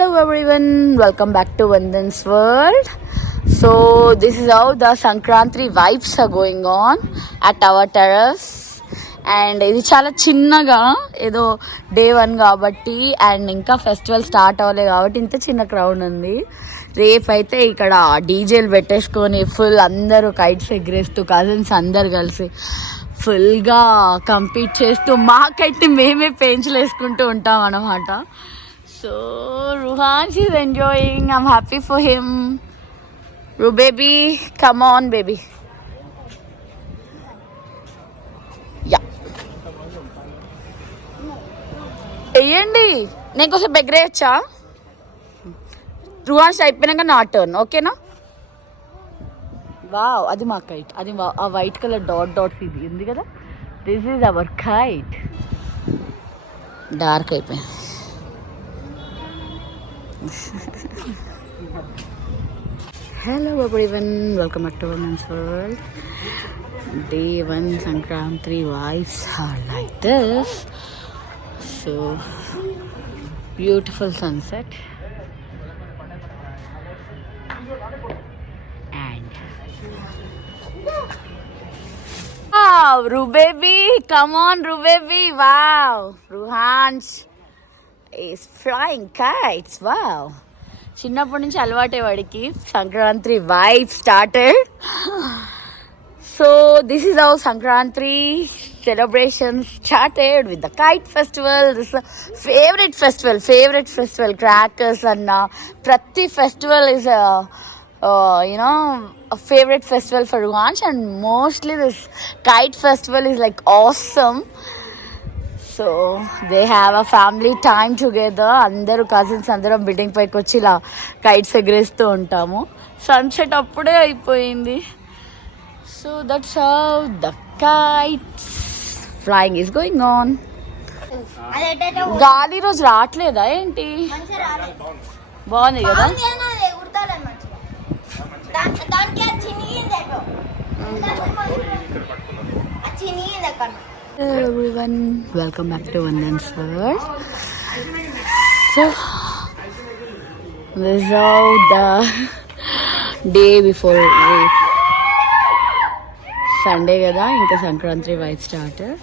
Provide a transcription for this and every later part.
Hello everyone, welcome back to Vandan's World. So this is how the Sankranti vibes are going on at our terrace. And ఇది చాలా చిన్నగా ఏదో డే 1 కాబట్టి అండ్ ఇంకా festival start అవ్వలేదు కాబట్టి ఇంత చిన్న క్రౌడ్ ఉంది. రేపు అయితే ఇక్కడ డీజేలు పెట్టేసుకొని ఫుల్ అందరూ కైట్స్ ఎగిరేస్తూ కజిన్స్ అందరు కలిసి ఫుల్గా కంపీట్ చేస్తూ మా కైట్ని మేమే పెంచులు వేసుకుంటూ ఉంటాం అన్నమాట. So Ruhan is enjoying. I'm happy for him. Ru baby, come on baby. Yeah. వేయండి నేను కొంచెం ఎగరేయచ్చా? రుహాన్ అయిపోయినాక నా టర్న్, ఓకేనా? వావ్, అది మా కైట్. అది ఆ వైట్ కలర్ డాట్ డాట్స్ ఇది ఉంది కదా, this is our kite. Dark అయిపోయింది. Hello everyone, welcome back to Women's World. Day 1 Sankranti vibes are like this. So beautiful sunset and wow, Ru baby, come on Ru baby, wow, Ruhan is flying kites. Wow, చిన్నప్పటి నుంచి అలవాటే వాడికి. Sankranti vibe started. So this is how Sankranti celebration started with the kite festival. This favourite festival crackers అన్న ప్రతి festival is you know favourite festival for Ruhans and mostly this kite festival is like awesome. So they have a family time together. అందరూ cousins అందరం building పైకి వచ్చి ఇలా kites ఎగరేస్తూ ఉంటాము. Sunset అప్పుడే అయిపోయింది. So that's how the kites flying is going on. గాలి రోజు రావట్లేదా ఏంటి? బాగుంది కదా. Hello everyone, welcome back to Vandan's World. So this is how the day before Sunday kada inka Sankranti vibe started.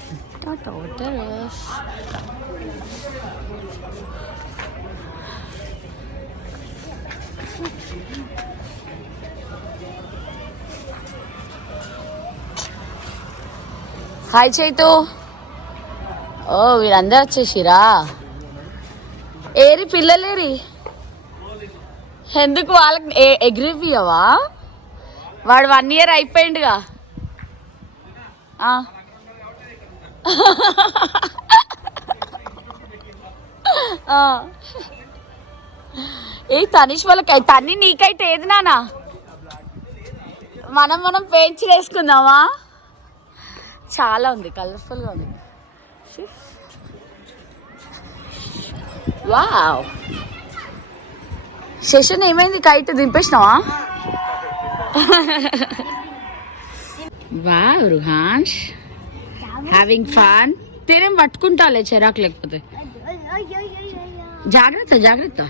Terrace. Hi Chaitu. ఓ వీళ్ళందరూ వచ్చేసిరా. ఏరి పిల్లలేరి? ఎందుకు వాళ్ళకి ఎగ్రివియవా? వాడు 1 year అయిపోయిందిగా. ఏ తనిష్ వాళ్ళకి తన్ని నీకైతే ఏది నానా? మనం పెంచి వేసుకుందామా? చాలా ఉంది, కలర్ఫుల్గా ఉంది. వావ్, సెషన్ ఏమైంది? కైట్ దింపేసినావా? Wow Ruhans having fun. తేనేం పట్టుకుంటాలే చెరాకు లేకపోతే. జాగ్రత్త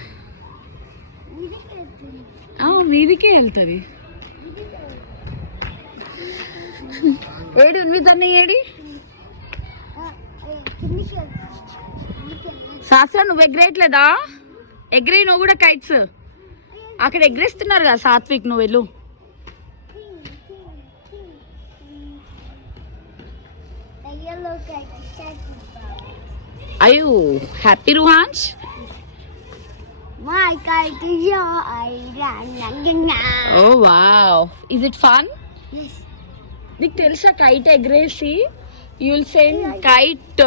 మీదికే వెళ్తుంది. ఏడి ఉన్వితన్ని ఏడి? శాస్త్ర నువ్వు ఎగరేయట్లేదా? ఎగిరి నువ్వు కూడా కైట్స్. అక్కడ ఎగరేస్తున్నారు కదా సాత్విక్, నువ్వు వెళ్ళు. అయ్యో హ్యాపీ రుహాన్స్. Oh wow, is it fun? Yes. నీకు తెలుసా కైట్ ఎగరేసి you will send kite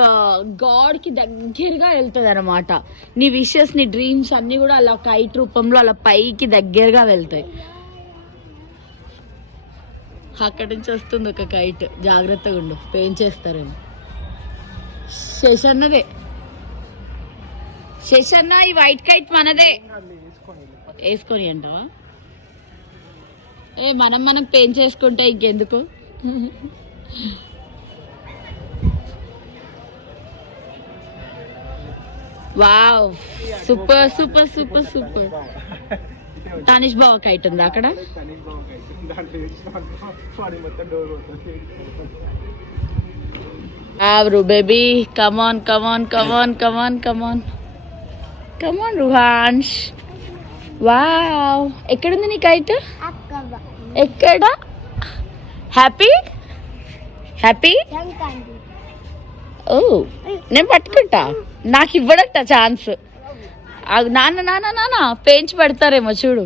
god కి దగ్గరగా వెళ్తుంది అనమాట. నీ విషెస్ నీ డ్రీమ్స్ అన్ని కూడా అలా కైట్ రూపంలో అలా పైకి దగ్గరగా వెళ్తాయి. అక్కడి నుంచి వస్తుంది ఒక కైట్. జాగ్రత్తగా ఉండు, పెంచేస్తారేమో. శశన్నదే. శశన్న ఈ వైట్ కైట్ మనదే. వేసుకొని అంటావా? మనం పెంచేసుకుంటే ఇంకెందుకు. Wow, super super super super. Tanishq బావ కైట్ ఉందా అక్కడ? బేబీ, కమాన్ కమాన్ కమాన్ కమాన్ కమాన్ కమాన్ రుహాన్ష్. వావ్, ఎక్కడుంది నీ కైట్? ఎక్కడ? Happy happy. ఓ, నేను పట్టుకుంటా, నాకు ఇవ్వడట ఛాన్స్. నాన్న నాన్న నాన్న పెంచి పెడతారేమో చూడు.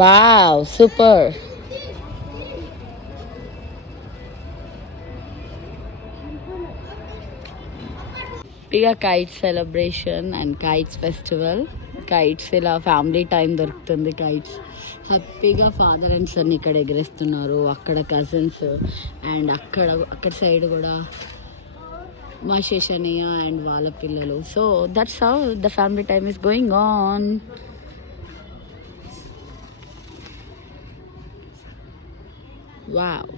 Wow, super. హ్యాపీగా kite celebration and kites festival. Kites ఇలా ఫ్యామిలీ టైం దొరుకుతుంది. కైట్స్ హ్యాపీగా ఫాదర్ అండ్ సన్ ఇక్కడ ఎగరేస్తున్నారు. అక్కడ కజిన్స్ అండ్ అక్కడ సైడ్ కూడా మా శేషనియ అండ్ వాళ్ళ పిల్లలు. So that's how the family time is going on. Wow,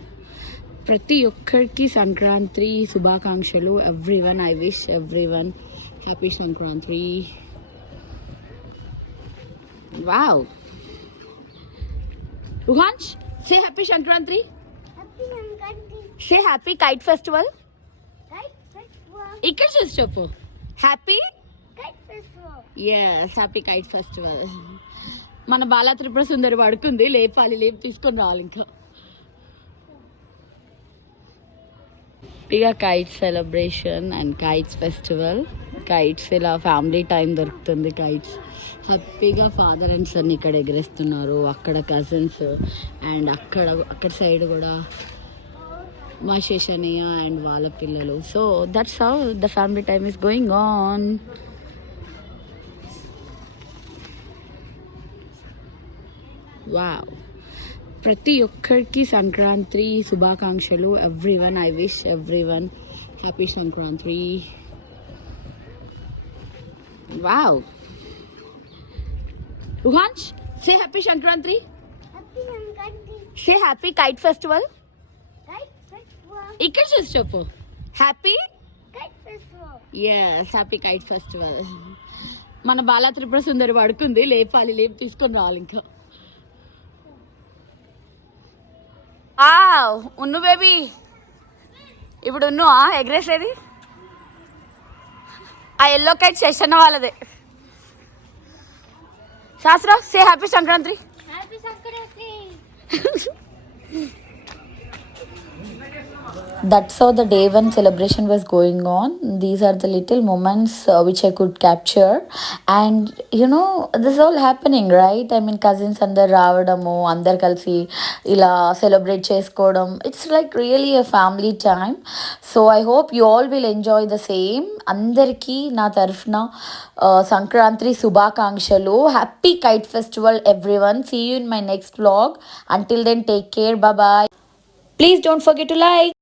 ప్రతి ఒక్కరికి సంక్రాంతి శుభాకాంక్షలు. Everyone, I wish everyone happy Sankranti. Wow, Ruhansh, say happy Sankranti. Say happy kite festival. ఇక్కడ చూసి చెప్పు, హ్యాపీ ఎస్, హ్యాపీ కైట్ ఫెస్టివల్. మన బాలా త్రిపుర సుందరి పడుకుంది, లేపాలి, లేపి తీసుకొని రావాలి. ఇంకా హ్యాపీగా kite celebration and kites festival. Kites ఇలా ఫ్యామిలీ టైం దొరుకుతుంది. కైట్స్ హ్యాపీగా ఫాదర్ అండ్ సన్ ఇక్కడ ఎగరేస్తున్నారు. అక్కడ కజిన్స్ అండ్ అక్కడ సైడ్ కూడా మా శేషనియ అండ్ వాళ్ళ పిల్లలు. So that's how the family time is going on. Wow, ప్రతి ఒక్కరికి సంక్రాంతి శుభాకాంక్షలు. Everyone, I wish everyone happy Sankranti. Wow, Ruhansh, say happy Sankranti. Say happy kite festival. ఇక్కడ చూసి చెప్పు, హ్యాపీ ఎస్, హ్యాపీ కైట్ ఫెస్టివల్. మన బాలా త్రిపుర సుందరి పడుకుంది, లేపాలి, లేపి తీసుకొని రావాలి. ఇంకా ఉన్ను బేబీ, ఇప్పుడు ఉన్ను ఎగరేసేది ఆ ఎల్లో కైట్ సెషన్ వాళ్ళదే. శాస్త్ర, సే happy Sankranti. That's how the day one celebration was going on. These are the little moments which I could capture. And you know, this is all happening, right? I mean, cousins andar raavadamu, andar kalsi ila celebrate chesukodam. It's like really a family time. So I hope you all will enjoy the same. Andarki na tarfna Sankranti Subhakangshalu. Happy Kite Festival everyone. See you in my next vlog. Until then, take care. Bye bye. Please don't forget to like.